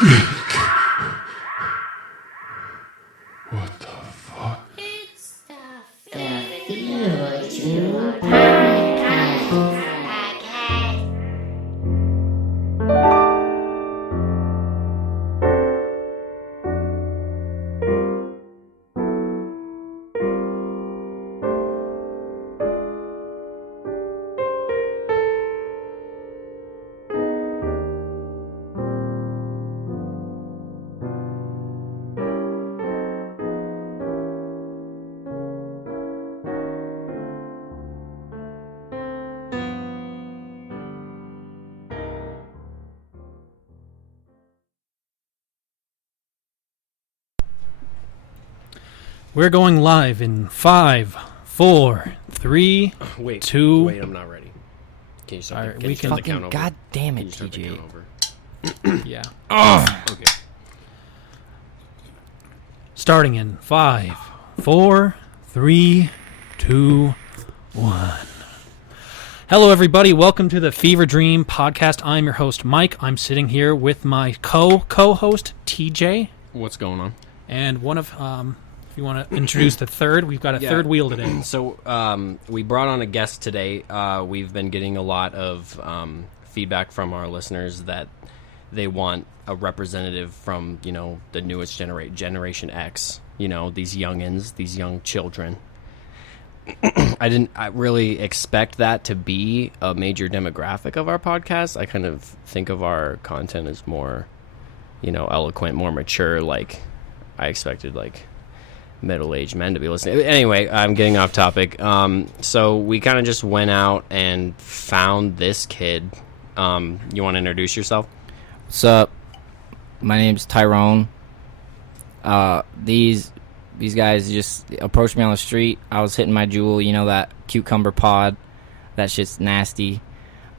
What the fuck? It's the Fever Podcast. We're going live in 5, 4, 3, Wait, 2. Wait, I'm not ready. Can you start? All right, Can we you start the can- count over? God damn Can it, you start the TJ. count over? Yeah. Okay. Starting in 5, 4, 3, 2, 1. Hello, everybody. Welcome to the Fever Dream Podcast. I'm your host, Mike. I'm sitting here with my co-host, TJ. What's going on? And one of, if you want to introduce the third, we've got a third wheel today. So we brought on a guest today. We've been getting a lot of feedback from our listeners that they want a representative from, the newest Generation X. These youngins, these young children. I didn't really expect that to be a major demographic of our podcast. I kind of think of our content as more, eloquent, more mature. Like, I expected, middle-aged men to be listening. Anyway, I'm getting off topic. So we kind of just went out and found this kid. You want to introduce yourself? What's up? My name's Tyrone. These guys just approached me on the street. I was hitting my jewel, that cucumber pod. That shit's nasty.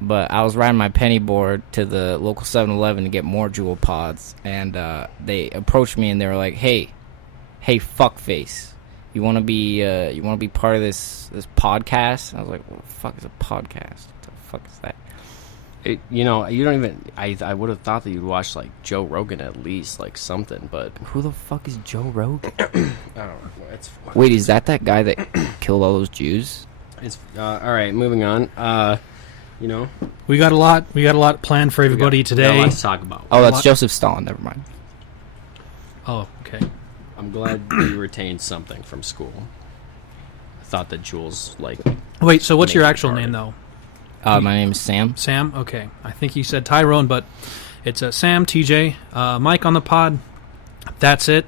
But I was riding my penny board to the local 7-Eleven to get more jewel pods, and they approached me and they were like, "Hey, fuckface, you want to be part of this podcast?" I was like, "What the fuck is a podcast? What the fuck is that?" You don't even. I would have thought that you'd watch Joe Rogan at least, something. But Who the fuck is Joe Rogan? I don't know. Wait, is that guy that killed all those Jews? It's all right. Moving on. We got a lot planned for everybody we got a today. lot to talk about. Oh, that's Joseph Stalin. Never mind. Oh, okay. I'm glad you retained something from school. I thought that Jules Wait, so what's your Major actual party. name, though? My name is Sam. Sam? Okay. I think you said Tyrone, but it's Sam, TJ, Mike on the pod. That's it.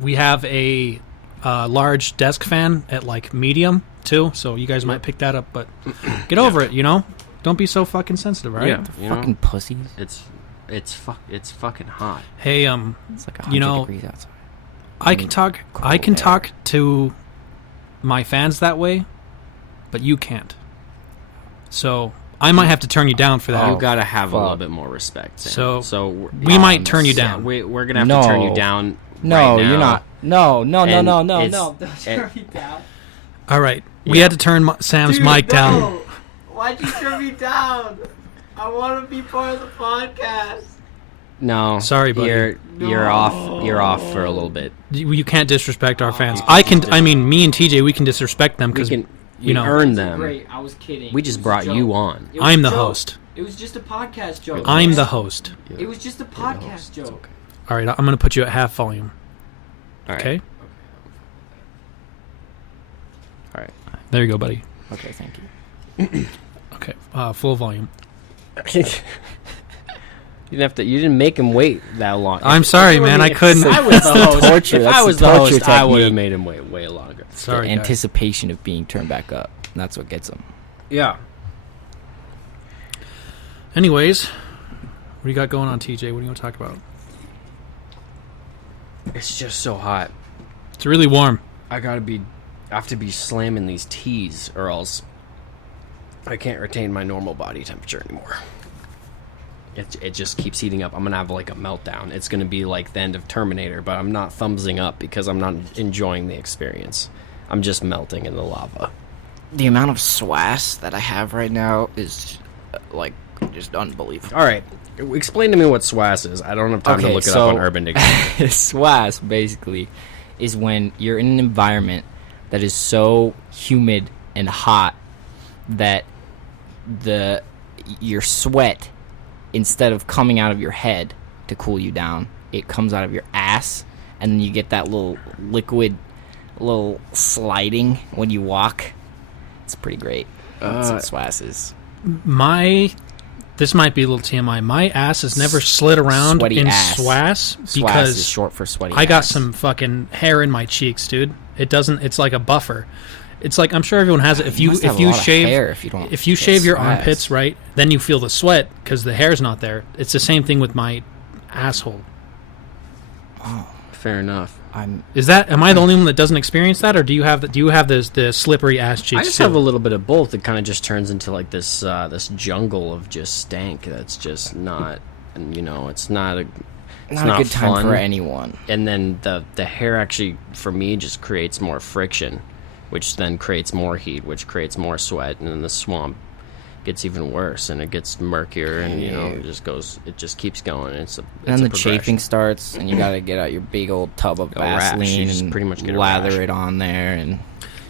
We have a large desk fan at medium, too, so you guys might pick that up, but get over it, Don't be so fucking sensitive, right? Yeah, Fucking pussies. It's fucking hot. Hey, It's like 100 degrees outside. I can talk to my fans that way, but you can't. So I might have to turn you down for that. You gotta have a fuck. little bit more respect, Sam. So we're- we might turn you yeah, down. we're gonna have to turn you down. No, right now. you're not. No. And Don't it's- turn me down. All right. We had to turn Sam's mic down. Why'd you turn me down? I want to be part of the podcast. No, Sorry, buddy. You're off. You're off for a little bit. You can't disrespect our fans. You Me and TJ, we can disrespect them We because can you know, earn them. Great, I was kidding. We It just was brought a joke. you on. It was I'm a the joke. host. It was just a podcast joke. I'm the host. It was just a podcast joke. All right, I'm going to put you at half volume. All right. Okay? All right. There you go, buddy. Okay, thank you. Okay, full volume. You didn't have to. You didn't make him wait that long. I'm sorry, man. I couldn't. If I was the host, torture. if That's I the was the torture host, I would have technique. made him wait way longer. Sorry, the guys. anticipation of being turned back up. That's what gets them. Yeah. Anyways, what do you got going on, TJ? What are you going to talk about? It's just so hot. It's really warm. I have to be slamming these teas, or else I can't retain my normal body temperature anymore. It just keeps heating up. I'm gonna have a meltdown. It's gonna be like the end of Terminator, but I'm not thumbsing up because I'm not enjoying the experience. I'm just melting in the lava. The amount of swass that I have right now is just unbelievable. All right, Explain to me what SWAS is. I don't have time to look it up on Urban Dictionary. SWAS basically is when you're in an environment that is so humid and hot that your sweat, instead of coming out of your head to cool you down, it comes out of your ass, and then you get that little liquid, little sliding when you walk. It's pretty great. That's what SWAS is. This might be a little TMI. My ass has never slid around Sweaty in ass. SWAS SWAS because is short for sweaty I got ass. some fucking hair in my cheeks, dude. It's like a buffer. It's like, I'm sure everyone has it. If you must have a lot of shave hair if you don't if you get shave your SWAS. armpits, right, then you feel the sweat because the hair's not there. It's the same thing with my asshole. Fair enough. Am I the only one that doesn't experience that, or do you have the slippery ass cheeks? I just too? have a little bit of both. It kind of just turns into like this jungle of just stank. That's just not, and it's not a Not a good time fun. for anyone. And then the hair actually, for me, just creates more friction, which then creates more heat, which creates more sweat, and then the swamp gets even worse, and it gets murkier, and it just keeps going. And And then the chafing starts, and you gotta get out your big old tub of rash. You Vaseline just and pretty much get a lather rash. it on there. And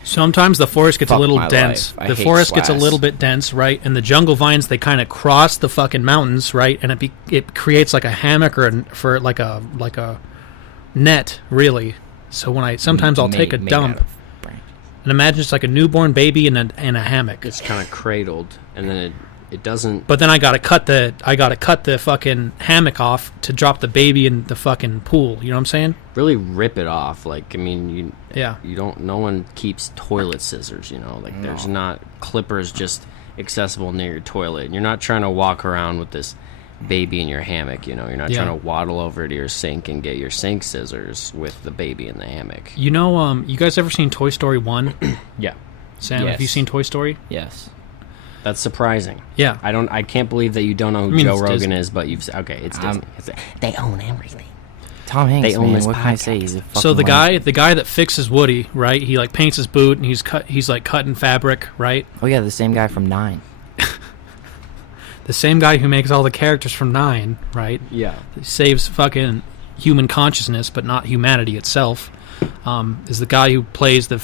Sometimes the forest gets a Fuck little my dense. life. I The hate forest gets a SWAS. little bit dense, right? And the jungle vines, they kind of cross the fucking mountains, right? And it creates like a hammock for like a net, really. So when I'll take a made dump out of branch. and imagine it's like a newborn baby in a hammock. It's kind of cradled, and then it doesn't. But then I gotta cut the fucking hammock off to drop the baby in the fucking pool. You know what I'm saying? Really rip it off. Like, I mean, Yeah. no one keeps toilet scissors, like there's not clippers just accessible near your toilet. And you're not trying to walk around with this baby in your hammock, you're not Yeah. trying to waddle over to your sink and get your sink scissors with the baby in the hammock. You guys ever seen Toy Story 1? Yeah. Sam, have you Yes. seen Toy Story? Yes. That's surprising. Yeah. I can't believe that you don't know who mean, Joe it's Rogan Disney. is, but it's Disney. They own everything. Tom Hanks, They own man, this what can I podcast. say? He's a So the fucking guy that fixes Woody, right? He like paints his boot and he's like cutting fabric, right? legend. Oh yeah, the same guy from 9. The same guy who makes all the characters from 9, right? Yeah. Saves fucking human consciousness, but not humanity itself. Is the guy who plays He did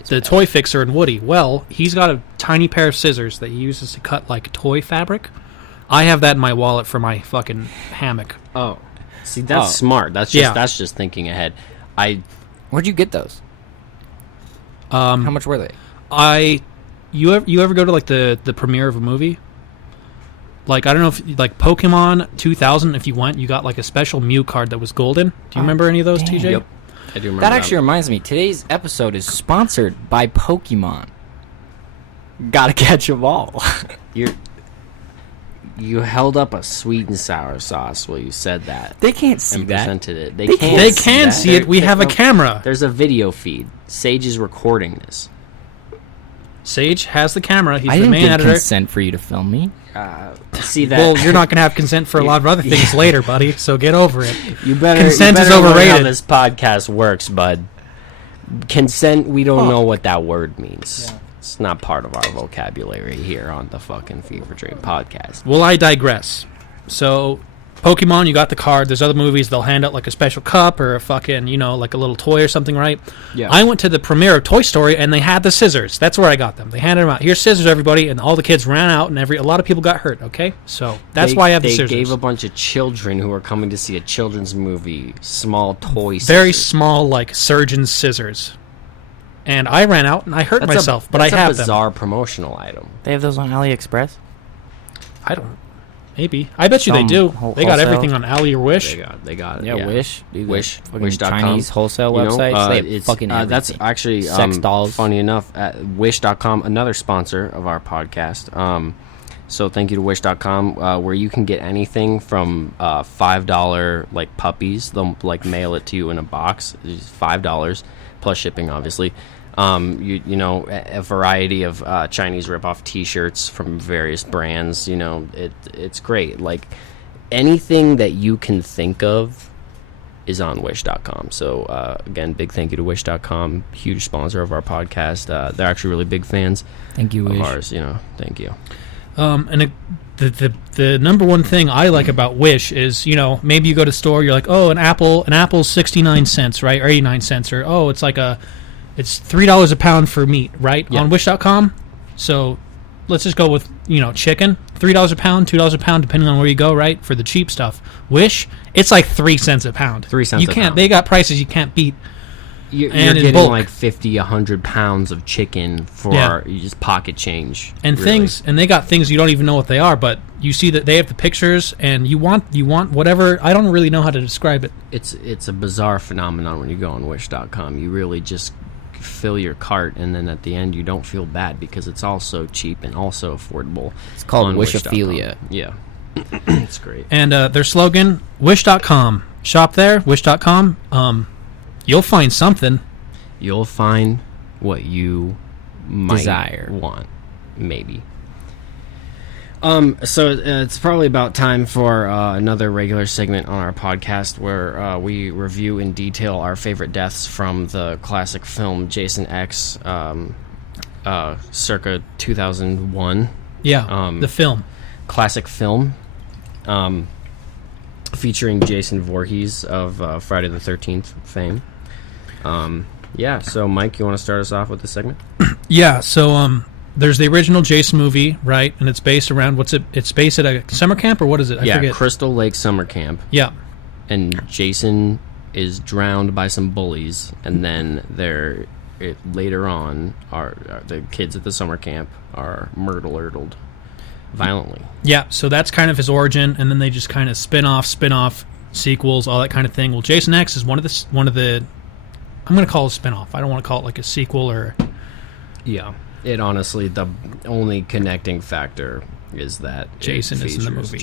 his the best. toy fixer in Woody. Well, he's got a tiny pair of scissors that he uses to cut like toy fabric. I have that in my wallet for my fucking hammock. Oh. See, that's Oh. smart. That's just thinking ahead. Where'd you get those? How much were they? You ever go to like the premiere of a movie? Like, I don't know if like Pokemon 2000, if you went, you got like a special Mew card that was golden. Do you remember any of those, damn. TJ? Yep. I do remember That actually reminds me. Today's episode is sponsored by Pokemon. Gotta catch 'em all. You held up a sweet and sour sauce while you said that They can't see and that. presented it. They They can't. They can see it. We have a camera. There's a video feed. Sage is recording this. Sage has the camera. He's I the didn't main get editor. consent for you to film me. See that? Well, you're not going to have consent for a lot of other things later, buddy. So get over it. You better. Consent you is better learn overrated. How this podcast works, bud. Consent. We don't know what that word means. It's not part of our vocabulary here on the fucking Fever Dream podcast. Well, I digress. So, Pokemon, you got the card. There's other movies, they'll hand out like a special cup or a fucking, like a little toy or something, right? Yeah. I went to the premiere of Toy Story and they had the scissors. That's where I got them. They handed them out. Here's scissors, everybody. And all the kids ran out and a lot of people got hurt, okay? So, that's why I have the scissors. They gave a bunch of children who are coming to see a children's movie small toy scissors. Very small, like surgeon's scissors. And I ran out and I hurt myself, but I have That's a them. bizarre promotional item. They have those on AliExpress. I don't. Maybe. I bet you they Some do. They got wholesale. everything on Ali or Wish. They got it. Yeah, Wish. Dude, Wish. fucking Wish.com. Chinese wholesale websites. They have fucking everything. That's actually Sex dolls. Funny enough, at Wish.com, another sponsor of our podcast. So thank you to Wish.com, where you can get anything from $5 like puppies. They'll like mail it to you in a box. It's $5 plus shipping, obviously. A variety of Chinese ripoff T-shirts from various brands. It's great. Like anything that you can think of is on Wish.com. So again, big thank you to Wish.com, huge sponsor of our podcast. They're actually really big fans Thank you, of Wish. ours. Thank you. And the number one thing I like about Wish is, maybe you go to the store, you're like, oh, an apple's 69 cents, right, or 89 cents, or oh, it's $3 a pound for meat, right, on Wish.com. So let's just go with chicken, $3 a pound, $2 a pound, depending on where you go, right, for the cheap stuff. Wish, it's like 3 cents a pound. 3 cents. You can't. They got prices you can't beat. You're getting like 50, 100 pounds of chicken for just pocket change. And things, and they got things you don't even know what they are, but you see that they have the pictures, and you want whatever. I don't really know how to describe it. It's a bizarre phenomenon when you go on Wish.com. You really just fill your cart, and then at the end you don't feel bad because it's also cheap and also affordable. It's called on Wishophilia. Yeah. It's great. And their slogan, Wish.com. Shop there, Wish.com. You'll find something. You'll find what you might desire, want, maybe. So it's probably about time for another regular segment on our podcast where we review in detail our favorite deaths from the classic film Jason X, circa 2001. Yeah, the film. Classic film. Featuring Jason Voorhees of Friday the 13th fame. So Mike, you want to start us off with this segment? Yeah, so there's the original Jason movie, right? And it's based around it's based at a summer camp, or what is it? I forget. Crystal Lake Summer Camp. Yeah. And Jason is drowned by some bullies, and then later on the kids at the summer camp are murdered violently. Yeah, so that's kind of his origin, and then they just kind of spin off sequels, all that kind of thing. Well, Jason X is one of the I'm going to call it a spin-off. I don't want to call it like a sequel or... Yeah. It honestly, the only connecting factor is that Jason is in the movie.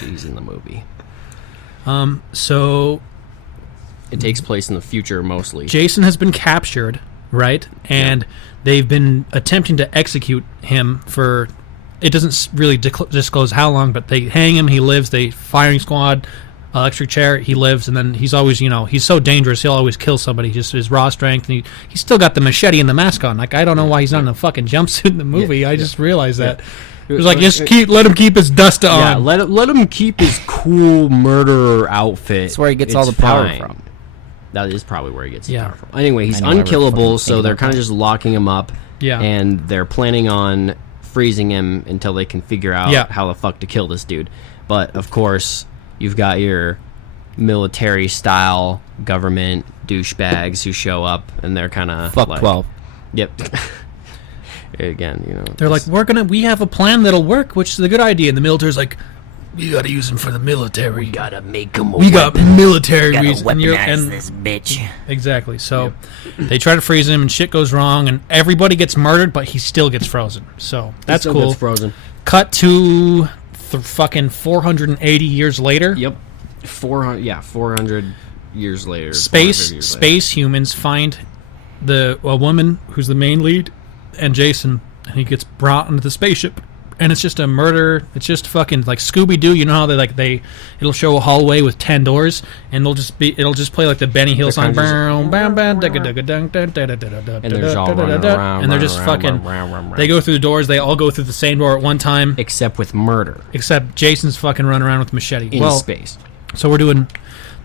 He's in the movie. So... It takes place in the future, mostly. Jason has been captured, right? And they've been attempting to execute him for... It doesn't really disclose how long, but they hang him, he lives, they firing squad... electric chair, he lives, and then he's always, he's so dangerous, he'll always kill somebody, just his raw strength, and he's still got the machete and the mask on. Like, I don't know why he's not in a fucking jumpsuit in the movie. I just realized that. It was like, let him keep his dust on. Yeah, let him keep his cool murderer outfit. That's where he gets all the power from. That is probably where he gets the power from. Anyway, he's unkillable, so they're kind of just locking him up, and they're planning on freezing him until they can figure out how the fuck to kill this dude. But, of course... You've got your military-style government douchebags who show up, and they're kind of fuck 12. Yep. Again, they're like, we have a plan that'll work, which is a good idea. And the military's like, we got to use them for the military. We got to make them. We got military reasons. Weaponize this bitch. Exactly. So they try to freeze him, and shit goes wrong, and everybody gets murdered, but he still gets frozen. So that's cool. Gets frozen. Cut to. Fucking 480 years later. Yep, 400 years later. Space humans find a woman who's the main lead, and Jason, and he gets brought into the spaceship, and it's just a murder. It's just fucking like Scooby-Doo. You know how it'll show a hallway with 10 doors, and it'll just play like the Benny Hill song, and there's all running around, and they're just fucking. They go through the doors. They all go through the same door at one time, except with murder. Except Jason's fucking running around with a machete in space. So we're doing.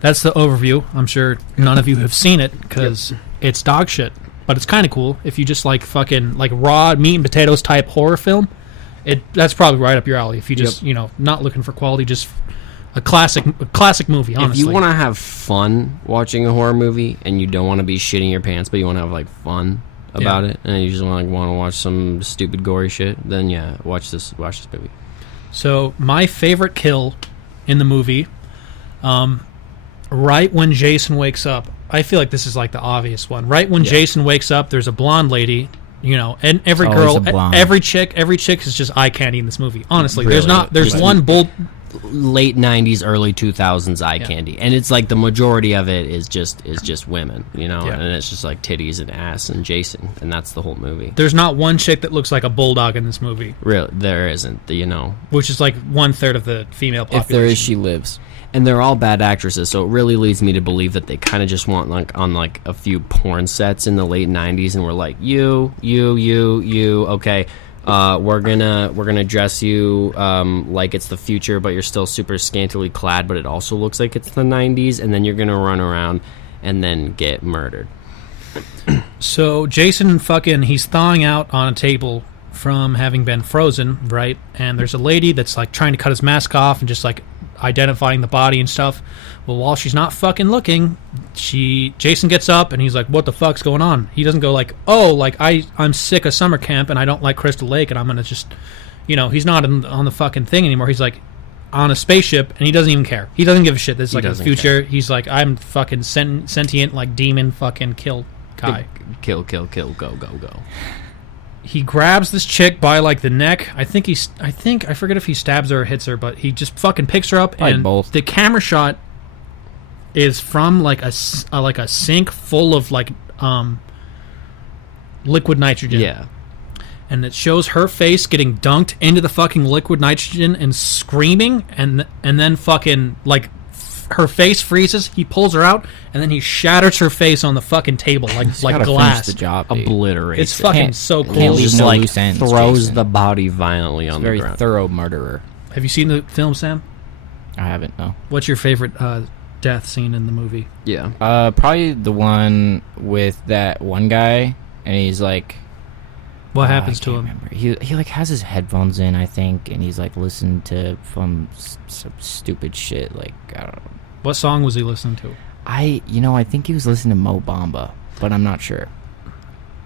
That's the overview. I'm sure none of you have seen it because it's dog shit, but it's kind of cool if you just like fucking like raw meat and potatoes type horror film. That's probably right up your alley if you just not looking for quality, just a classic movie. Honestly, if you want to have fun watching a horror movie and you don't want to be shitting your pants, but you want to have like fun about it, and you just want to watch some stupid gory shit, then watch this movie. So my favorite kill in the movie, right when Jason wakes up, I feel like this is like the obvious one. Right when Jason wakes up, there's a blonde lady. And every girl, every chick is just eye candy in this movie. Honestly, really? There's one bold late 90s, early 2000s eye candy, and it's like the majority of it is just women, and it's just like titties and ass and Jason, and that's the whole movie. There's not one chick that looks like a bulldog in this movie. Really, there isn't. Which is like 1/3 of the female population. If there is, she lives. And they're all bad actresses, so it really leads me to believe that they kind of just want on a few porn sets in the late 90s, and we're like, you, okay, We're gonna dress you like it's the future, but you're still super scantily clad, but it also looks like it's the 90s, and then you're gonna run around and then get murdered. So Jason he's thawing out on a table from having been frozen, right? And there's a lady that's like trying to cut his mask off and just like identifying the body and stuff. Well, while she's not fucking looking, Jason gets up and he's like, what the fuck's going on? He doesn't go like, oh, like I'm sick of summer camp and I don't like Crystal Lake and I'm gonna just, he's not on the fucking thing anymore. He's like on a spaceship and he doesn't even care. He doesn't give a shit. This is like the future. Care. He's like, I'm fucking sentient, like demon fucking kill guy. Kill, go. He grabs this chick by like the neck. I forget if he stabs her or hits her, but he just fucking picks her up. Probably and both. The camera shot is from like a sink full of like liquid nitrogen. Yeah. And it shows her face getting dunked into the fucking liquid nitrogen and screaming, and then fucking like her face freezes. He pulls her out, and then he shatters her face on the fucking table like glass. The job, obliterates. It's fucking so cool. Can't He leave just no like loose ends, throws Jason. the body violently on the Very ground. thorough murderer. Have you seen the film, Sam? I haven't. No. What's your favorite death scene in the movie? Yeah. Probably the one with that one guy, and he's like, What happens I to can't him? remember. He like has his headphones in, I think, and he's like listening to some stupid shit. Like I don't know. What song was he listening to? I think he was listening to Mo Bamba, but I'm not sure.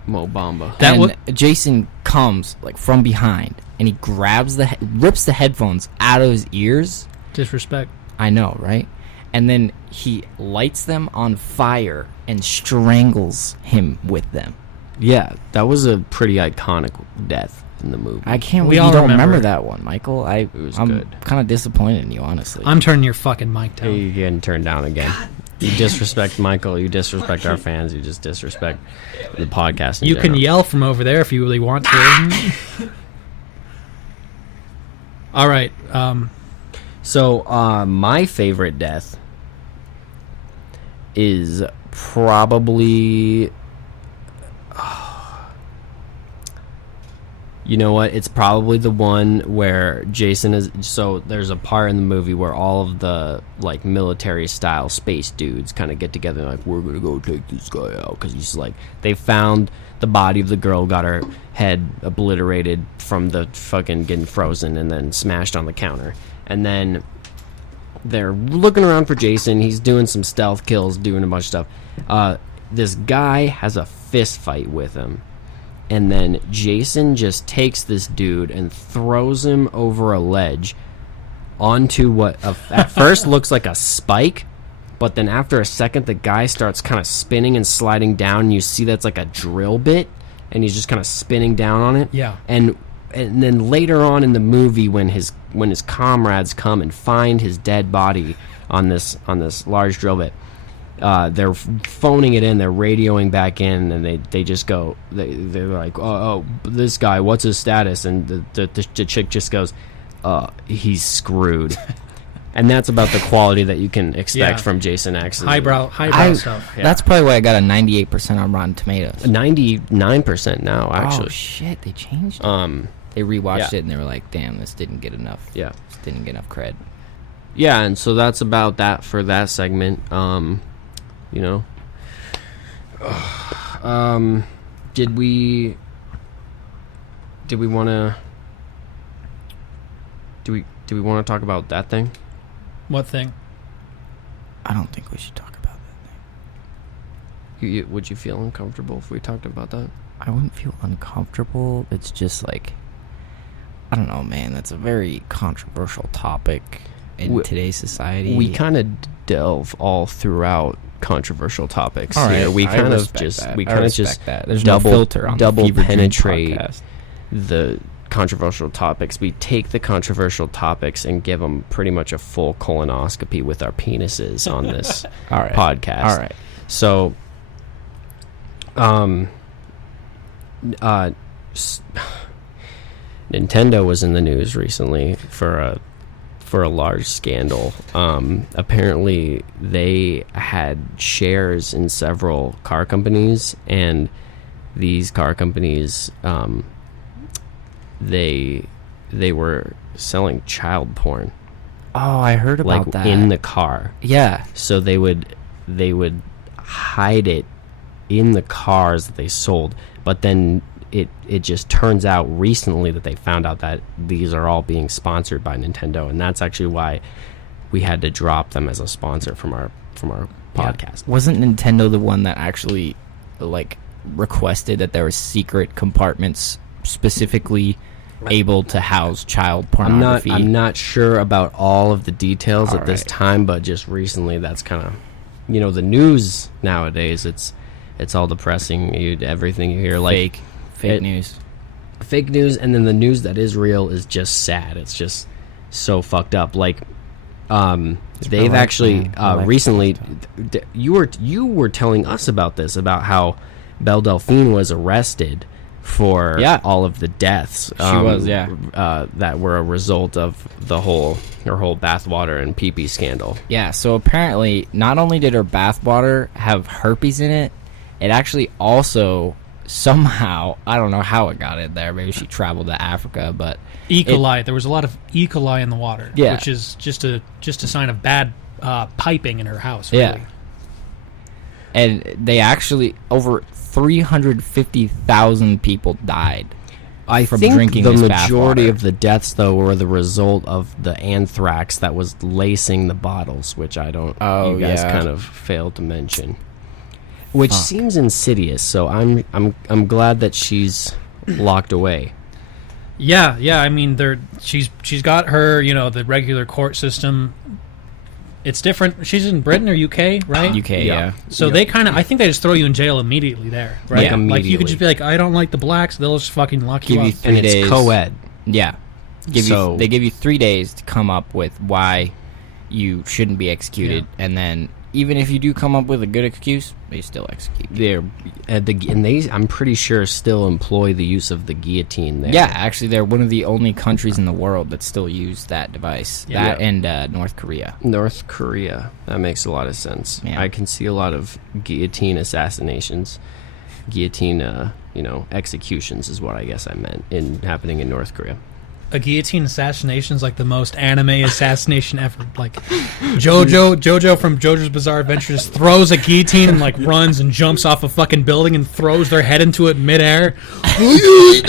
Mo Bamba. Jason comes like from behind, and he grabs rips the headphones out of his ears. Disrespect. I know, right? And then he lights them on fire and strangles him with them. Yeah, that was a pretty iconic death in the movie. I can't We believe all you don't remember remember it. that one, Michael. It was I'm good. kind of disappointed in you, honestly. I'm turning your fucking mic down. Hey, you're getting turned down again. You disrespect Michael. You disrespect our fans. You just disrespect the podcast. You can yell from over there if you really want to. All right. So, my favorite death is probably. You know what? It's probably the one where Jason is. So there's a part in the movie where all of the like military style space dudes kind of get together and like, we're gonna go take this guy out because he's like, they found the body of the girl, got her head obliterated from the fucking getting frozen and then smashed on the counter, and then they're looking around for Jason. He's doing some stealth kills, doing a bunch of stuff. This guy has a fist fight with him. And then Jason just takes this dude and throws him over a ledge onto what at first looks like a spike, but then after a second the guy starts kind of spinning and sliding down, and you see that's like a drill bit, and he's just kind of spinning down on it. Yeah. And then later on in the movie, when his comrades come and find his dead body on this large drill bit, they're phoning it in, they're radioing back in, and they just go, they're like, oh, this guy, what's his status? And the chick just goes, he's screwed. And that's about the quality that you can expect from Jason X. Highbrow stuff. Yeah. That's probably why I got a 98% on Rotten Tomatoes. 99% now, actually. Oh shit, they changed it. They rewatched it and they were like, damn, this didn't get enough. Yeah. This didn't get enough cred. Yeah, and so that's about that for that segment. Did we want to do we want to talk about that thing? What thing? I don't think we should talk about that thing. Would you feel uncomfortable if we talked about that? I wouldn't feel uncomfortable. It's just like, I don't know, man. That's a very controversial topic in today's society. We kind of delve all throughout controversial topics. All right, here. We I kind of respect just that. we I kind of respect just that. There's no filter on the double Fever Dream penetrate podcast. the controversial topics. We take the controversial topics and give them pretty much a full colonoscopy with our penises on this All right. podcast. All right. So, Nintendo was in the news recently for a large scandal. Apparently, they had shares in several car companies, and these car companies they were selling child porn, Oh, I heard about like that. in the car. Yeah. So they would hide it in the cars that they sold, but then it just turns out recently that they found out that these are all being sponsored by Nintendo, and that's actually why we had to drop them as a sponsor from our podcast. Wasn't Nintendo the one that actually like requested that there were secret compartments specifically able to house child pornography? I'm not sure about all of the details All at this right. time, but just recently that's kind of, the news nowadays, it's all depressing. Everything you hear, like Fake news. fake news, and then the news that is real is just sad. It's just so fucked up. Like they've relax, actually man. Relax. recently you were telling us about this, about how Belle Delphine was arrested for Yeah. all of the deaths. She was, yeah. That were a result of her whole bathwater and pee-pee scandal. Yeah, so apparently not only did her bathwater have herpes in it, it actually also somehow, I don't know how it got in there, maybe she traveled to Africa, but E. coli. There was a lot of E. coli in the water, Yeah. which is just a sign of bad piping in her house. Really. yeah. And they actually, over 350,000 people died. I From think drinking the this majority bathwater. of the deaths, though, were the result of the anthrax that was lacing the bottles, which I don't. Oh, you guys yeah. kind of failed to mention, which Fuck. seems insidious. So I'm glad that she's locked away. Yeah. I mean, she's got her, the regular court system. It's different. She's in Britain or UK, right? UK, yeah. So they kind of, I think they just throw you in jail immediately there, right? Yeah. Like you could Immediately. just be like, I don't like the blacks. They'll just fucking lock Give you you up. 3 And days. it's co-ed. Yeah. So- They give you 3 days to come up with why you shouldn't be executed, and then even if you do come up with a good excuse, they still execute you. I'm pretty sure still employ the use of the guillotine there. Yeah, actually, they're one of the only countries in the world that still use that device. Yeah. That and North Korea. North Korea. That makes a lot of sense. Yeah. I can see a lot of guillotine assassinations. Guillotine, executions is what I guess I meant happening in North Korea. A guillotine assassination is like the most anime assassination ever. Like Jojo from JoJo's Bizarre Adventure just throws a guillotine and like runs and jumps off a fucking building and throws their head into it midair. He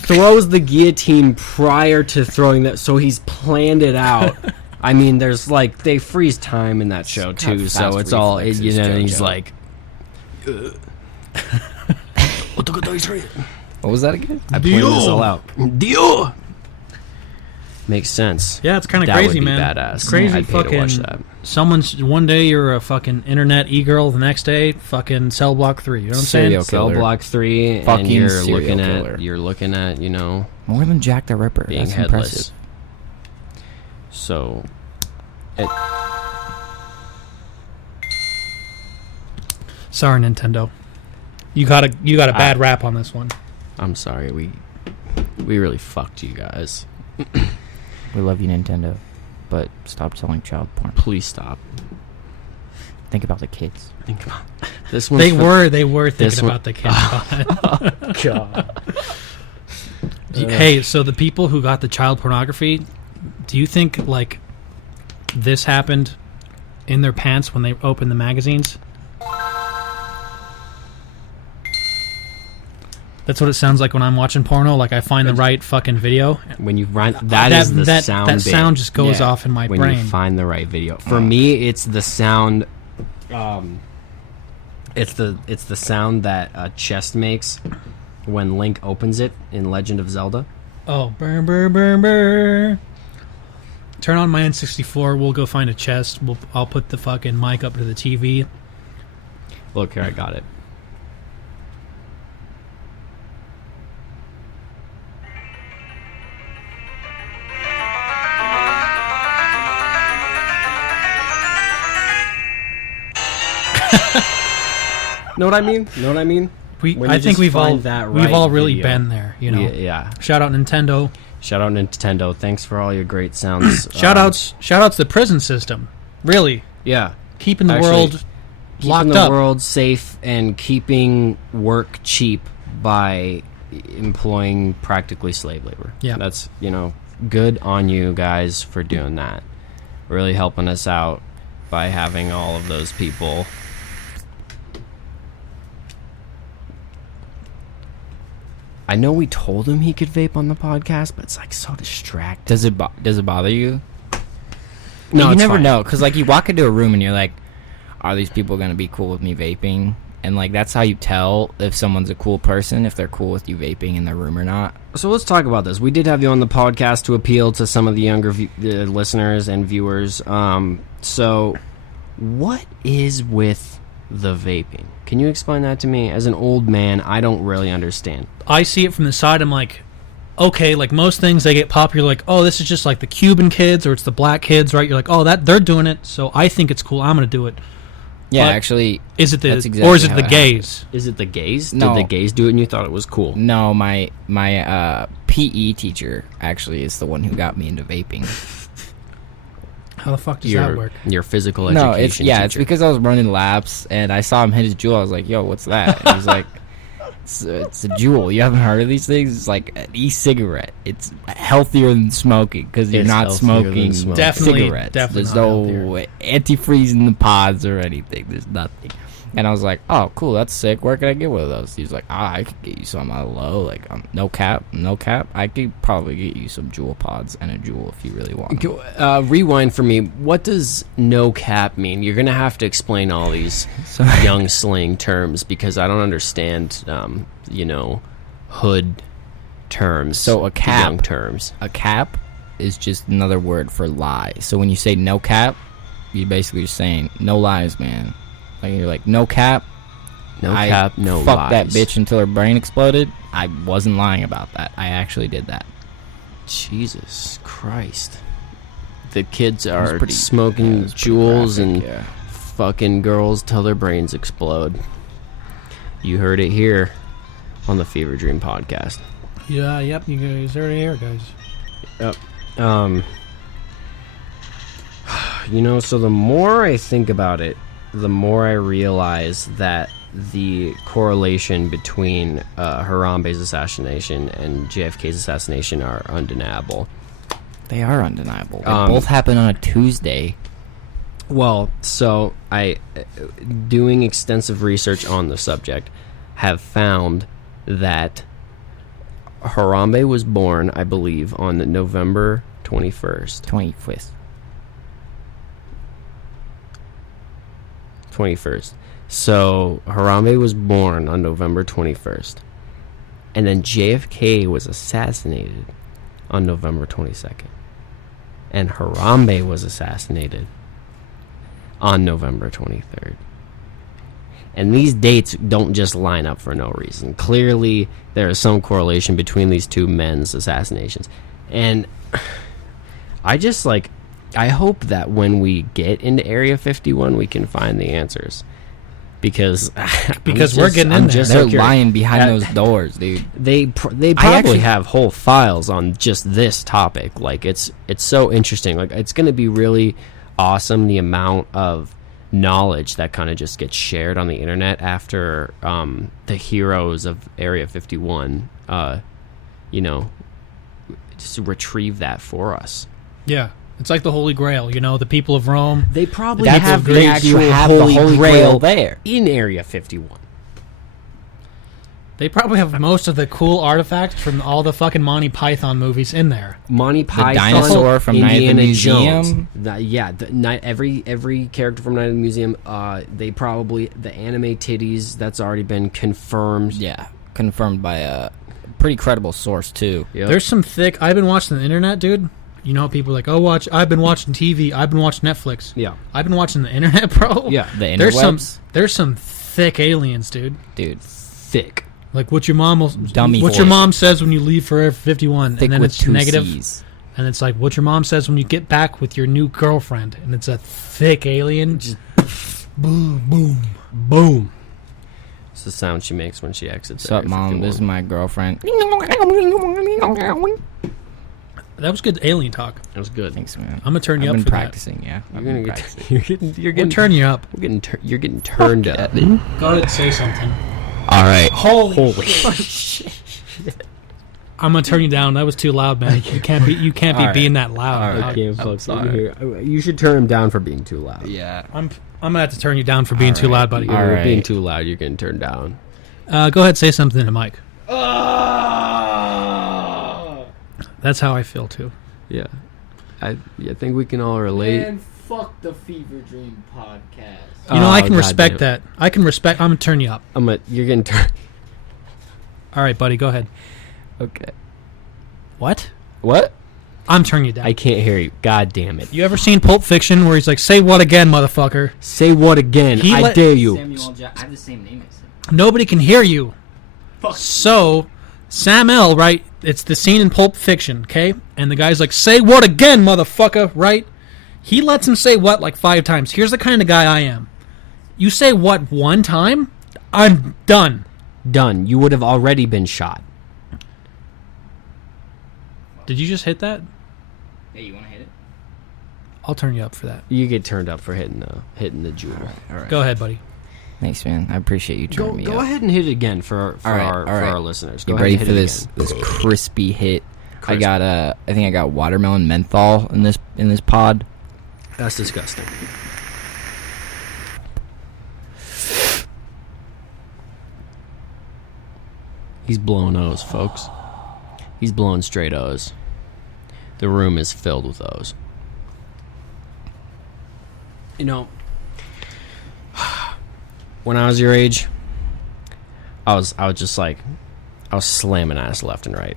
throws the guillotine prior to throwing that, so he's planned it out. I mean, there's they freeze time in that show Kind of too, fast so it's all reflexes, and he's JoJo. like, What was that again? I planned this all out. Dio. Makes sense. Yeah, it's kind of That crazy, would be man. badass. It's crazy. I'd pay to watch Fucking that. someone's one day you're a fucking internet e-girl, the next day fucking cell block 3. You know what I'm saying? Serial Cell killer. Block 3, Fucking and you're serial looking killer. at More than Jack the Ripper. being That's headless. impressive. So, Sorry, Nintendo. You got a bad rap on this one. I'm sorry, we really fucked you guys. We love you, Nintendo, but stop selling child porn. Please stop. Think about the kids. Think about this one. They were this thinking one- about the kids. God. Hey, so the people who got the child pornography, do you think like this happened in their pants when they opened the magazines? That's what it sounds like when I'm watching porno. Like I find the right fucking video. When you find that is the sound. That bit. sound just goes Yeah, off in my when brain. you find the right video. For me, it's the sound. It's the sound that a chest makes when Link opens it in Legend of Zelda. Oh, burr, burr, burr, burr. Turn on my N64. We'll go find a chest. I'll put the fucking mic up to the TV. Look here, I got it. Know what I mean? Know what I mean? When I you think just we've all find that right really video. been there. You know. Yeah. Shout out Nintendo. Shout out Nintendo. Thanks for all your great sounds. Shout outs to the prison system. Really Yeah. keeping the Actually, world Keeping locked the up. world safe and keeping work cheap by employing practically slave labor. Yeah. That's, good on you guys for doing that. Really helping us out by having all of those people. I know we told him he could vape on the podcast, but it's like so distracting. Does it bother you? No, you it's never fine. know, because like you walk into a room and you're like, are these people gonna be cool with me vaping? And like that's how you tell if someone's a cool person, if they're cool with you vaping in their room or not. So let's talk about this. We did have you on the podcast to appeal to some of the younger listeners and viewers. So what is with the vaping? Can you explain that to me? As an old man, I don't really understand. I see it from the side. I'm like, okay, like most things, they get popular. Like, oh, this is just like the Cuban kids or it's the black kids, right? You're like, oh, that they're doing it, so I think it's cool. I'm gonna do it. Yeah, But actually, is it the that's exactly or is it how the it gays? Is it the gays? No. Did the gays do it and you thought it was cool? no, my PE teacher actually is the one who got me into vaping. How the fuck does that work? Your physical education No, it's it's teacher. because I was running laps and I saw him hit his jewel. I was like, "Yo, what's that?" And he's like, "It's a jewel. You haven't heard of these things? It's like an e-cigarette. It's healthier than smoking because you're It's not healthier than smoking smoking. Definitely- cigarettes. definitely There's not no antifreeze in the pods or anything. There's nothing." And I was like, "Oh, cool. That's sick. Where can I get one of those?" He's like, I could get you some out of low. Like, no cap. I could probably get you some jewel pods and a jewel if you really want them." Rewind for me. What does no cap mean? You're going to have to explain all these So- young slang terms because I don't understand, hood terms. So a cap- young terms. A cap is just another word for lie. So when you say no cap, you're basically just saying no lies, man. Like you're like no cap. No I cap, no fucked lies. that bitch until her brain exploded. I wasn't lying about that. I actually did that. Jesus Christ. The kids It are was pretty- smoking it was pretty jewels graphic, and yeah. fucking girls till their brains explode. You heard it here on the Fever Dream podcast. Yeah, yep. You guys are here, guys. Yep. So the more I think about it, the more I realize that the correlation between Harambe's assassination and JFK's assassination are undeniable. They are undeniable. They Um, both happened on a Tuesday. Well, so I, doing extensive research on the subject, have found that Harambe was born, I believe, on November 21st. 25th. 21st. So Harambe was born on November 21st. And then JFK was assassinated on November 22nd. And Harambe was assassinated on November 23rd. And these dates don't just line up for no reason. Clearly, there is some correlation between these two men's assassinations. And I hope that when we get into Area 51, we can find the answers. Because we're getting in there. They're so curious. lying behind Uh, those doors, dude. They probably actually- have whole files on just this topic. Like it's so interesting. Like it's going to be really awesome the amount of knowledge that kind of just gets shared on the internet after the heroes of Area 51 just retrieve that for us. Yeah, it's like the Holy Grail. The people of Rome. They probably That's have they the actually actual have Holy, the Holy Grail there. in Area 51. They probably have most of the cool artifacts from all the fucking Monty Python movies in there. Monty Python, dinosaur from Night at the Indiana Museum. Jones. Every character from Night at the Museum. They probably the anime titties. That's already been confirmed. Yeah, confirmed by a pretty credible source too. Yep. There's some thick. I've been watching the internet, dude. You know, people are like, I've been watching TV. I've been watching Netflix. Yeah. I've been watching the internet, bro. Yeah. The There's interwebs, some thick aliens, dude. dude. Thick. Like what your mom will, Dummy what your voice. mom says when you leave for Area 51, Thick and then with it's two negative, C's. and it's like what your mom says when you get back with your new girlfriend, and it's a thick alien. Just boom, boom. Boom. It's the sound she makes when she exits. What's up, Area mom? 51. This is my girlfriend. That was good alien talk. That was good. Thanks, man. I'm gonna turn you I've up been for practicing. Yeah, I've You're been gonna practicing. you're that. getting We'll turn you up. you're getting turned up. Go ahead and say something. All right. Holy shit. I'm gonna turn you down. That was too loud, man. You can't be All right. being that loud. All right. dog. Okay, folks, over here. You should turn him down for being too loud. Yeah. I'm gonna have to turn you down for being too right. loud, buddy. You're All right. being too loud. You're getting turned down. Go ahead, say something to Mike. That's how I feel too. Yeah. I think we can all relate. Man, fuck the Fever Dream podcast. You know, I can God respect damn it. that. I can respect. I'm gonna turn you up. You're getting turned. All right, buddy, go ahead. Okay. What? What? I'm turning you down. I can't hear you. God damn it. You ever seen Pulp Fiction where he's like, "Say what again, motherfucker"? Say what again? He I let- dare you. I have the same name as him. Nobody can hear you. So, Sam L, right? It's the scene in Pulp Fiction, okay? And the guy's like, "Say what again, motherfucker," right? He lets him say what like 5 times. Here's the kind of guy I am. You say what one time, I'm done. Done. You would have already been shot. Did you just hit that? Hey, you want to hit it? I'll turn you up for that. You get turned up for hitting the jewel. All right. Go ahead, buddy. Thanks, man. I appreciate you turning me up. Go ahead and hit it again for All right, our listeners. Go Get ahead ready and for hit it this again. this crispy hit. Crispy. I think I got watermelon menthol in this pod. That's disgusting. He's blowing O's, folks. He's blowing straight O's. The room is filled with O's. You know, when I was your age, I was just like, I was slamming ass left and right.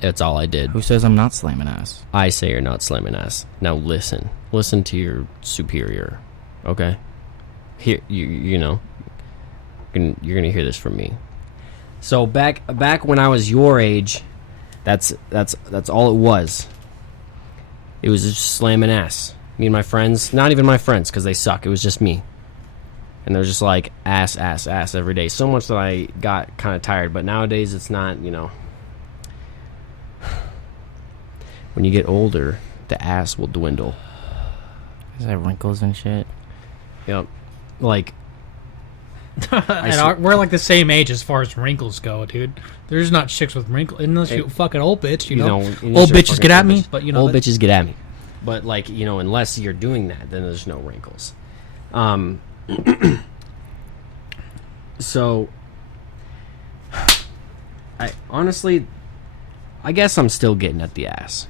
That's all I did. Who says I'm not slamming ass? I say you're not slamming ass. Now listen to your superior, okay? Here, you know, you're gonna hear this from me. So back when I was your age, that's all it was. It was just slamming ass. Me and my friends, not even my friends, because they suck. It was just me, and they're just like ass every day. So much that I got kind of tired. But nowadays, it's not. You know, when you get older, the ass will dwindle. Is that wrinkles and shit? Yep, like. We're like the same age as far as wrinkles go, dude. There's not chicks with wrinkles unless you fucking old bitch, you know. unless Old you're bitches fucking get at old me, bitch. but you know. Old bitches get at me. But like, you know, unless you're doing that, then there's no wrinkles. So I honestly, I guess I'm still getting at the ass.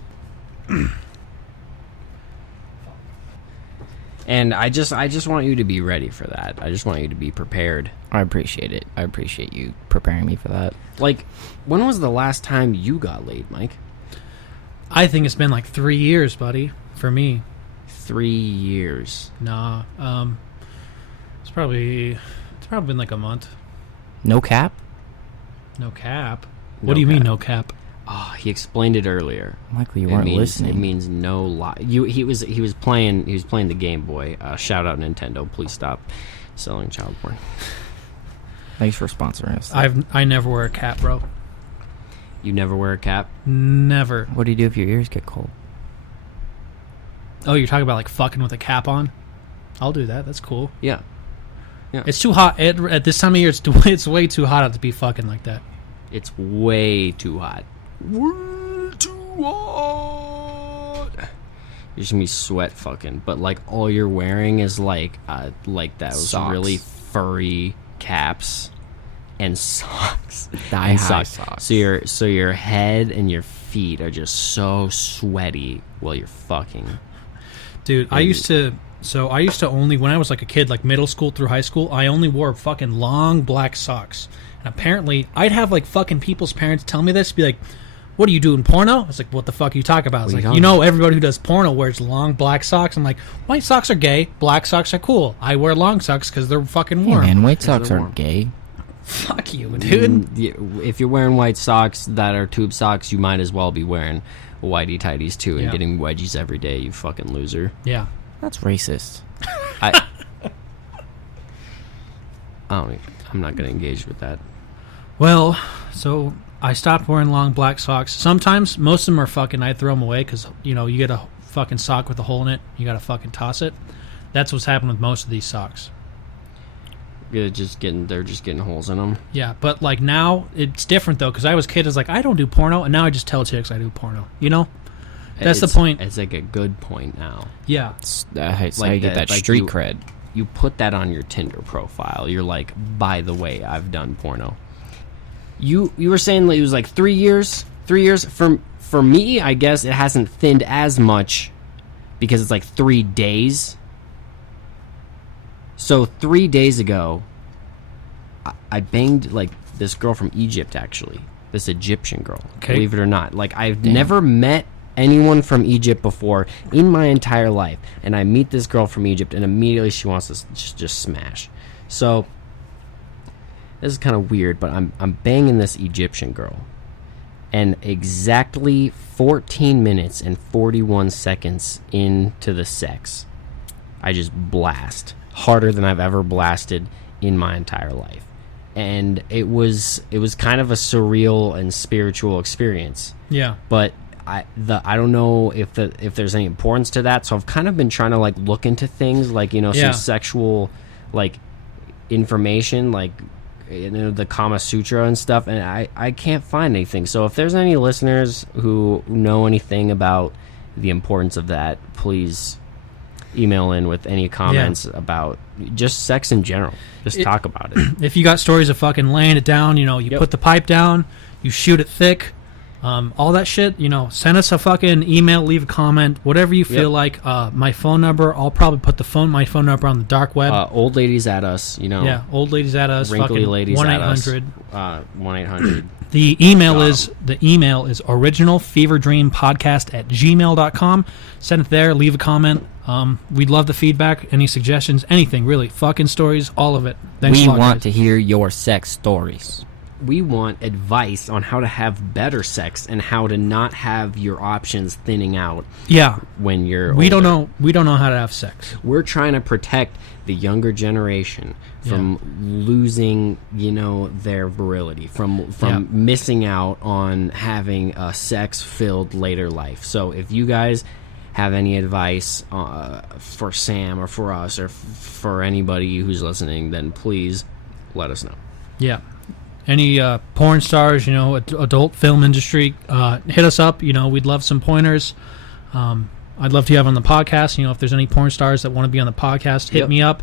And I just want you to be ready for that. I just want you to be prepared. I appreciate it. I appreciate you preparing me for that. Like, when was the last time you got laid, Mike? I think it's been like 3 years, buddy, for me. 3 years. Nah, it's probably been like a month. No cap? No cap. No What do you mean cap. no cap? Oh, he explained it earlier. Michael, you weren't listening. It means no lie. He was playing the Game Boy. Shout out Nintendo. Please stop selling child porn. Thanks for sponsoring us. I never wear a cap, bro. You never wear a cap? Never. What do you do if your ears get cold? Oh, you're talking about like fucking with a cap on? I'll do that. That's cool. Yeah. It's too hot at this time of year. It's way too hot out to be fucking like that. It's way too hot. Way too hot. You're just gonna be sweat fucking, but like all you're wearing is like those Socks. really furry caps and socks. Thigh-high socks. So your head and your feet are just so sweaty while you're fucking. Dude, I used to only, when I was like a kid, like middle school through high school, I only wore fucking long black socks. And apparently, I'd have like fucking people's parents tell me this, be like, "What are you doing, porno?" I was like, "What the fuck are you talking about?" It's What are like, you you talking know, everybody who does porno wears long black socks. I'm like, white socks are gay, black socks are cool. I wear long socks because they're fucking Hey, warm. man, white socks they're aren't warm. gay. Fuck you, dude. If you're wearing white socks that are tube socks, you might as well be wearing whitey tighties too and Yeah. getting wedgies every day. You fucking loser. Yeah. That's racist. I'm not gonna engage with that. Well, so I stopped wearing long black socks. Sometimes, most of them are fucking, I throw them away because, you know, you get a fucking sock with a hole in it, you gotta fucking toss it. That's what's happened with most of these socks. they're just getting holes in them. Yeah, but like now it's different though, because I was a kid, I was like, I don't do porno, and now I just tell chicks I do porno. You know, that's the point. It's like a good point now. Yeah, That's how Like you get that- that like street you- cred. You put that on your Tinder profile. You're like, by the way, I've done porno. You were saying that it was like 3 years. 3 years for me, I guess it hasn't thinned as much because it's like 3 days. So 3 days ago, I banged like this girl from Egypt. Actually, this Egyptian girl. Okay. Believe it or not, like I've never met anyone from Egypt before in my entire life, and I meet this girl from Egypt, and immediately she wants to just smash. So this is kind of weird, but I'm banging this Egyptian girl, and exactly 14 minutes and 41 seconds into the sex, I just blast harder than I've ever blasted in my entire life, and it was kind of a surreal and spiritual experience. yeah, But I don't know if there's any importance to that, so I've kind of been trying to like look into things like, you know, Yeah. some sexual like information, like, you know, the Kama Sutra and stuff, and I can't find anything. So if there's any listeners who know anything about the importance of that, please email in with any comments about just sex in general. Just talk about it. if you got stories of fucking laying it down, you know, you Yep. put the pipe down, you shoot it thick, all that shit, you know, send us a fucking email, leave a comment, whatever you feel like. My phone number, I'll probably put my phone number on the dark web. Old ladies at us, you know. Yeah, old ladies at us, Wrinkly fucking ladies at us. 1-800. 1-800. The email is originalfeverdreampodcast@gmail.com. Send it there, leave a comment. We'd love the feedback, any suggestions, anything really, fucking stories, all of it. Thanks We a lot, want guys. to hear your sex stories. We want advice on how to have better sex and how to not have your options thinning out Yeah, when you're we don't older. know. We don't know how to have sex. We're trying to protect the younger generation from losing, you know, their virility, from missing out on having a sex-filled later life. So if you guys have any advice for Sam or for us or for anybody who's listening, then please let us know. Yeah. Any porn stars, you know, adult film industry, hit us up. You know, we'd love some pointers. I'd love to have on the podcast. You know, if there's any porn stars that want to be on the podcast, hit me up.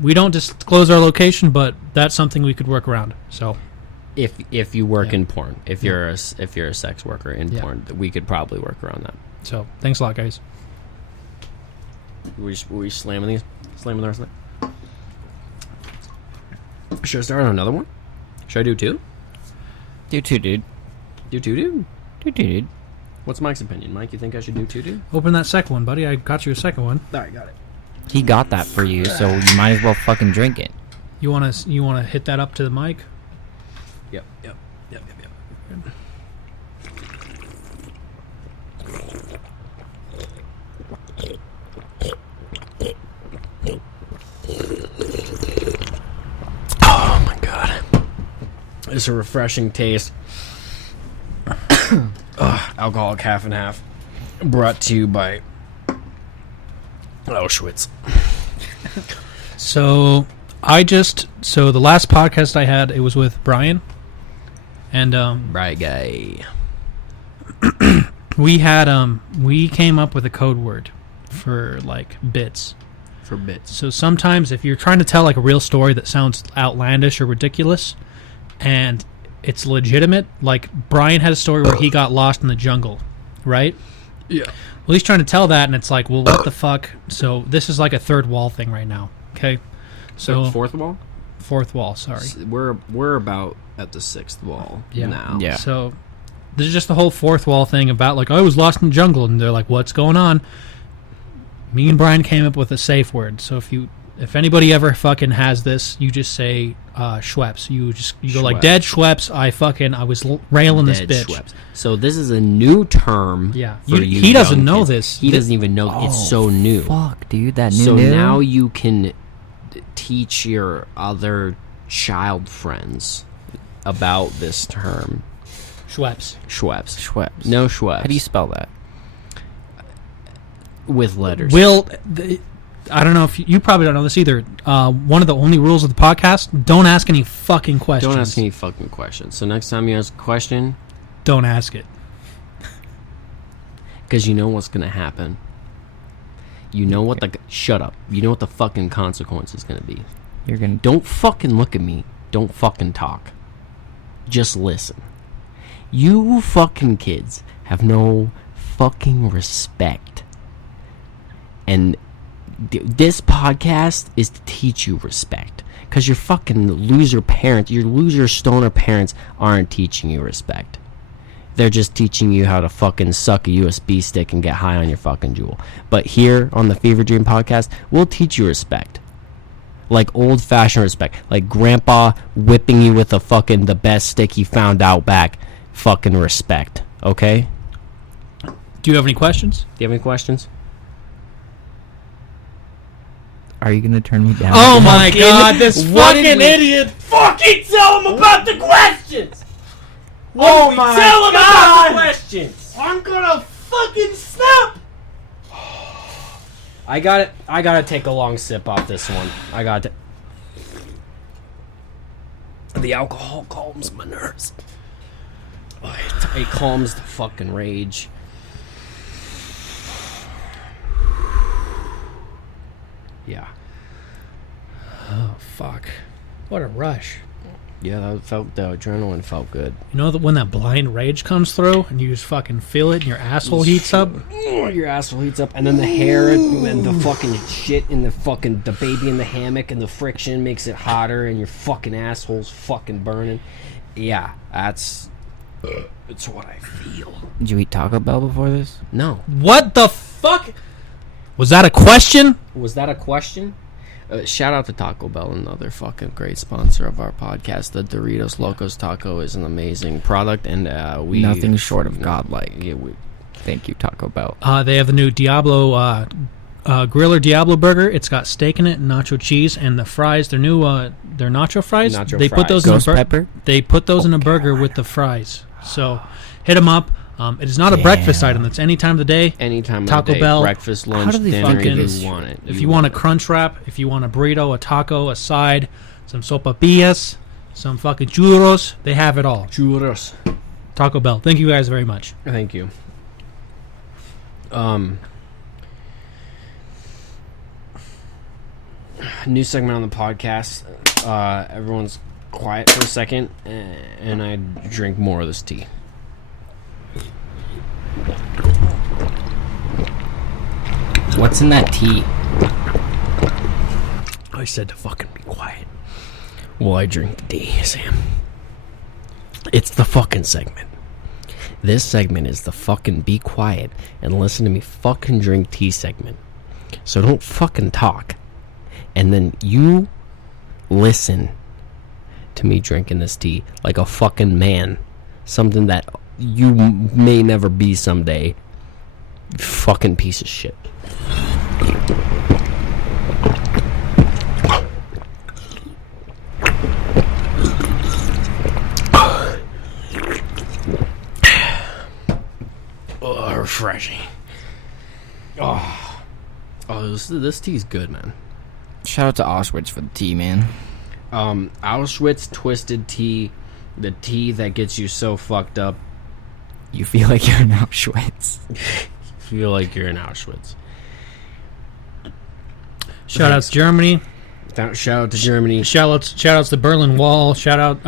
We don't disclose our location, but that's something we could work around. So, If you work in porn, if you're a sex worker in porn, we could probably work around that. so thanks a lot, guys. Were we slamming these? Slamming the rest of that? Should I start on another one? Should I do two? Do two, dude. Do two, dude? Do two, dude. What's Mike's opinion? Mike, you think I should do two, dude? Open that second one, buddy. I got you a second one. All right, got it. He got that for you, so you might as well fucking drink it. You wanna hit that up to the mic? Yep. Oh my god. It's a refreshing taste. Alcoholic half and half. Brought to you by Auschwitz. So the last podcast I had, it was with Brian, and Right guy. we came up with a code word for like bits. For bits. So sometimes if you're trying to tell like a real story that sounds outlandish or ridiculous, and it's legitimate, like Brian had a story where he got lost in the jungle, right? Yeah. Well, he's trying to tell that, and it's like, well, what the fuck? So this is like a third wall thing right now, okay? So fourth wall? fourth wall, sorry. We're about at the sixth wall now. Yeah. So this is just the whole fourth wall thing about like, I was lost in the jungle, and they're like, what's going on? Me and Brian came up with a safe word. So if anybody ever fucking has this, you just say Schweppes. You go like, Schweppes. dead Schweppes. I was railing this Dead bitch. Schweppes. So this is a new term. Yeah. for He doesn't young know kids. this. He doesn't even know. It's so new. Fuck, dude, that new So new? now you can teach your other child friends about this term. Schweppes. Schweppes. Schweppes. No Schweppes. How do you spell that? With letters. Will I don't know if you probably don't know this either. One of the only rules of the podcast: don't ask any fucking questions. Don't ask any fucking questions. So next time you ask a question, don't ask it. because you know what's gonna happen. You know what the shut up. You know what the fucking consequence is gonna be. You're gonna Don't fucking look at me. Don't fucking talk. Just listen. You fucking kids have no fucking respect. And this podcast is to teach you respect. Because your fucking loser parents, your loser stoner parents aren't teaching you respect. They're just teaching you how to fucking suck a USB stick and get high on your fucking jewel. But here on the Fever Dream podcast, we'll teach you respect. Like old-fashioned respect. Like grandpa whipping you with the best stick he found out back. Fucking respect. Okay? Do you have any questions? Do you have any questions? Are you gonna turn me down? Oh my god, this what did fucking we- idiot! Fucking tell him about the questions! Oh my Tell him about god! the questions! I'm gonna fucking snap! I gotta take a long sip off this one. I got to. The alcohol calms my nerves. Oh, it calms the fucking rage. Yeah. Oh fuck! What a rush! Yeah, the adrenaline felt good. You know that when that blind rage comes through and you just fucking feel it and your asshole heats up? Your asshole heats up, and then the hair and the fucking shit and the baby in the hammock and the friction makes it hotter, and your fucking asshole's fucking burning. Yeah, it's what I feel. Did you eat Taco Bell before this? No. What the fuck? Was that a question? Was that a question? Shout out to Taco Bell, another fucking great sponsor of our podcast. The Doritos Locos Taco is an amazing product, and we Nothing short of godlike. Yeah, Thank you, Taco Bell. They have the new Diablo Griller Diablo burger. It's got steak in it and nacho cheese, and the fries. Their new their nacho fries. Nacho they put fries. those Ghost in a pepper? They put those in a burger with the fries. So hit them up. It is not a breakfast item. It's any time of the day. anytime of Taco the day, Bell. breakfast, How lunch, do they dinner, fucking- you want it. If you want a crunch wrap, if you want a burrito, a taco, a side, some sopapillas, some fucking churros, they have it all. churros. Taco Bell. Thank you guys very much. Thank you. New segment on the podcast. Everyone's quiet for a second, and I drink more of this tea. What's in that tea? I said to fucking be quiet. Well, I drink the tea, Sam. It's the fucking segment. This segment is the fucking be quiet and listen to me fucking drink tea segment. So don't fucking talk. And then you listen to me drinking this tea like a fucking man. Something that you may never be someday. You fucking piece of shit. Oh, refreshing. Oh, this tea's good, man. Shout out to Auschwitz for the tea, man. Auschwitz twisted tea, the tea that gets you so fucked up, You feel like you're in Auschwitz. feel like you're in Auschwitz. Shout out to Germany. Shout out to Germany. Shout outs to Berlin Wall. Shout out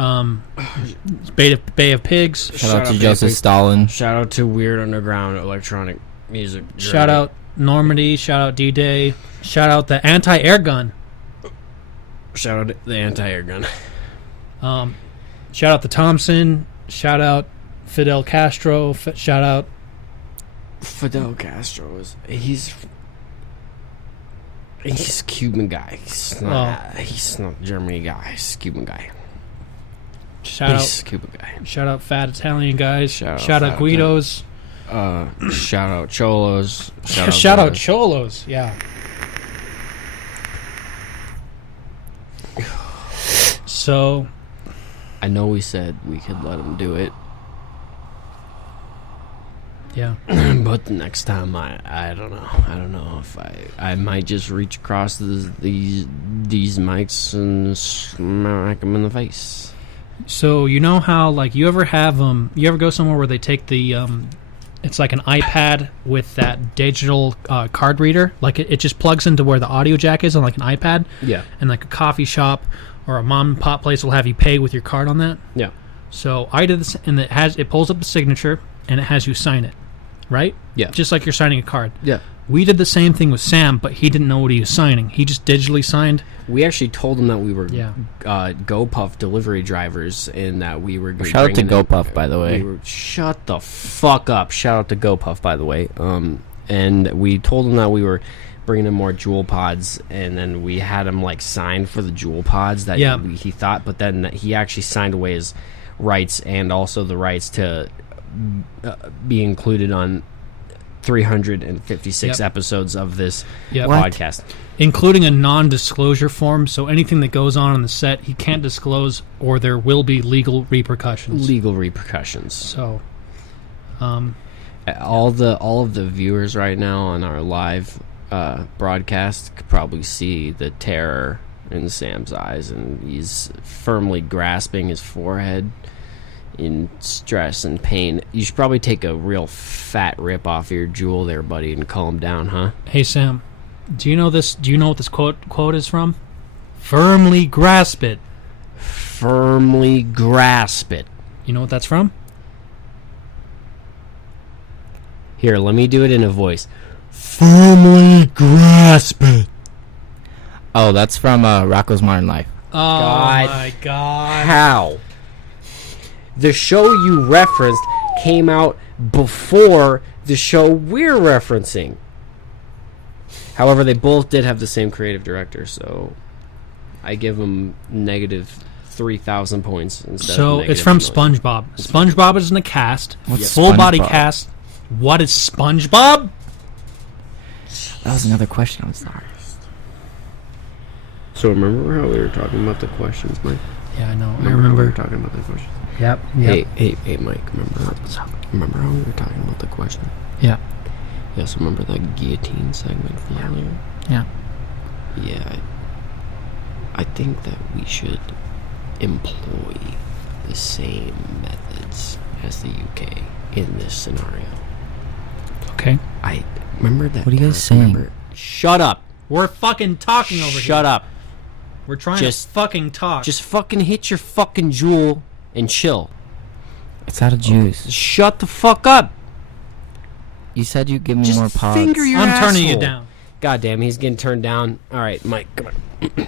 Bay of Pigs. Shout out to Baby. Joseph Stalin. Shout out to Weird Underground Electronic Music. Shout out Normandy. Shout out D-Day. Shout out the anti-air gun. Shout out the anti-air gun. Shout out the Thompson. Shout out Fidel Castro. Shout out Fidel Castro he's Cuban guy. He's not Germany guy. He's Cuban guy. shout Cuban guy. out shout out fat Italian guys. Shout Shout out out Guidos. Shout out Cholos. Shout out Cholos. Yeah. So I know we said we could let him do it. Yeah. But the next time, I don't know. I don't know if I might just reach across these mics and smack them in the face. So you know how like you ever go somewhere where they take the it's like an iPad with that digital card reader, like it just plugs into where the audio jack is on like an iPad. Yeah. And like a coffee shop or a mom and pop place will have you pay with your card on that. Yeah. So I did this, and it pulls up the signature and it has you sign it, right? Yeah. Just like you're signing a card. Yeah. We did the same thing with Sam, but he didn't know what he was signing. He just digitally signed. We actually told him that we were Yeah. GoPuff delivery drivers and that we were Shout out to bringing in- GoPuff, by the way. Shut the fuck up. Shout out to GoPuff, by the way. And we told him that we were bringing in more jewel pods, and then we had him like sign for the jewel pods that he thought, but then he actually signed away his rights and also the rights to be included on 356 episodes of this podcast, including a non-disclosure form. So anything that goes on the set, he can't disclose, or there will be legal repercussions. So, all of the viewers right now on our live broadcast could probably see the terror in Sam's eyes, and he's firmly grasping his forehead in stress and pain. You should probably take a real fat rip off your jewel there, buddy, and calm down, huh? Hey, Sam, do you know this? Do you know what this quote is from? Firmly grasp it. Firmly grasp it. You know what that's from? Here, let me do it in a voice. Firmly grasp it. Oh, that's from Rocco's Modern Life. Oh, God. my God. How? The show you referenced came out before the show we're referencing. However, they both did have the same creative director, so I give them negative 3,000 points instead So of it's from negative 1,000,000. SpongeBob. SpongeBob is in the cast. What's Full body SpongeBob? cast. What is SpongeBob? That was another question. I'm sorry. So remember how we were talking about the questions, Mike? Yeah, I know. I How we remember. were talking about the questions. Yep. Hey, Mike. Remember how we were talking about the question? Yeah. Yeah. So remember that guillotine segment from earlier? Yeah. Yeah. I think that we should employ the same methods as the UK in this scenario. Okay. I remember that. What are you guys saying? Shut up. We're fucking talking over here. Shut up. We're trying Just- to fucking talk. Just fucking hit your fucking jewel and chill. It's out of juice. Shut the fuck up. You said you'd give me Just more pods. finger your I'm turning you asshole. down. God damn, he's getting turned down. All right, Mike, come on.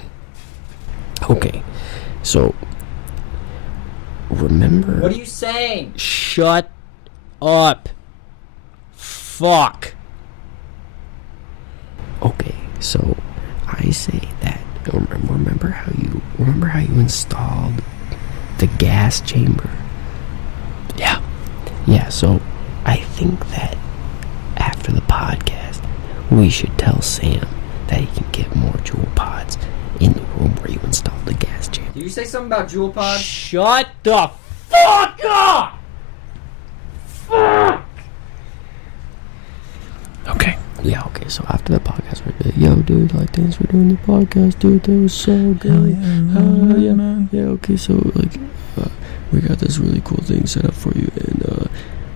Okay, so remember. What are you saying? Shut up. Fuck. Okay, so I say that. Remember how you installed the gas chamber? Yeah. Yeah, so I think that after the podcast, we should tell Sam that he can get more jewel pods in the room where you installed the gas chamber. Did you say something about jewel pods? Shut the fuck up! Fuck! Okay. Yeah, okay, so after the podcast, we're like, yo, dude, like, thanks for doing the podcast, dude, that was so good. Yeah, okay, so, like, we got this really cool thing set up for you, and,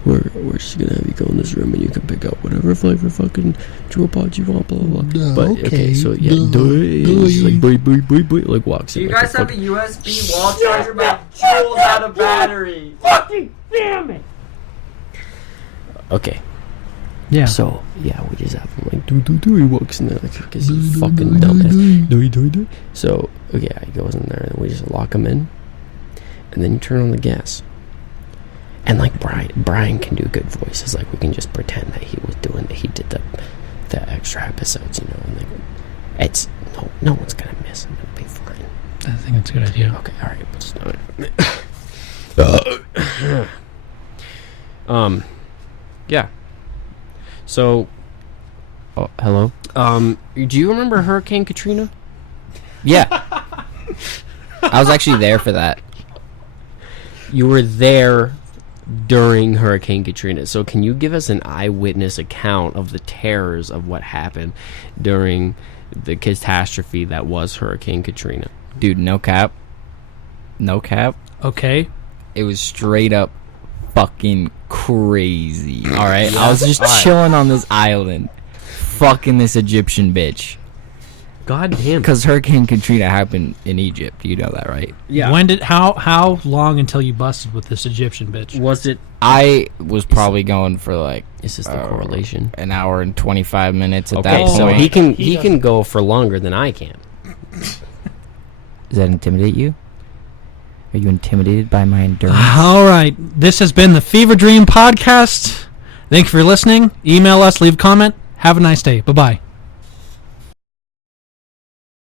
we're just gonna have you go in this room, and you can pick out whatever flavor fucking jewel pods you want, blah, blah, blah. But, okay, so, yeah, she's like, boy, like, walks Do in. you like, guys have a USB wall charger but jewels out of battery? fucking damn it! Okay. Yeah. So, yeah, we just have him like, do. He walks in there like, because he's fucking dumbass. Do. So, okay, he goes in there and we just lock him in. And then you turn on the gas. And like Brian can do good voices. Like, we can just pretend that he was doing that. He did the extra episodes, you know. And like, it's, no one's going to miss him. It'll be fine. I think that's a good idea. Okay, alright, let's start. Yeah. So, Oh, hello? do you remember Hurricane Katrina? Yeah. I was actually there for that. You were there during Hurricane Katrina. So can you give us an eyewitness account of the terrors of what happened during the catastrophe that was Hurricane Katrina? Dude, no cap. No cap. Okay. It was straight up fucking crazy. All right, Yeah. I was just All right. chilling on this island, fucking this Egyptian bitch. God damn. Because Hurricane Katrina happened in Egypt. You know that, right? Yeah. When did how long until you busted with this Egyptian bitch? Was it? I was probably going for like Is this the correlation? an hour and 25 minutes at Okay, that so point. he can go for longer than I can. Does that intimidate you? Are you intimidated by my endurance? All right. This has been the Fever Dream Podcast. Thank you for listening. Email us, leave a comment. Have a nice day. Bye-bye.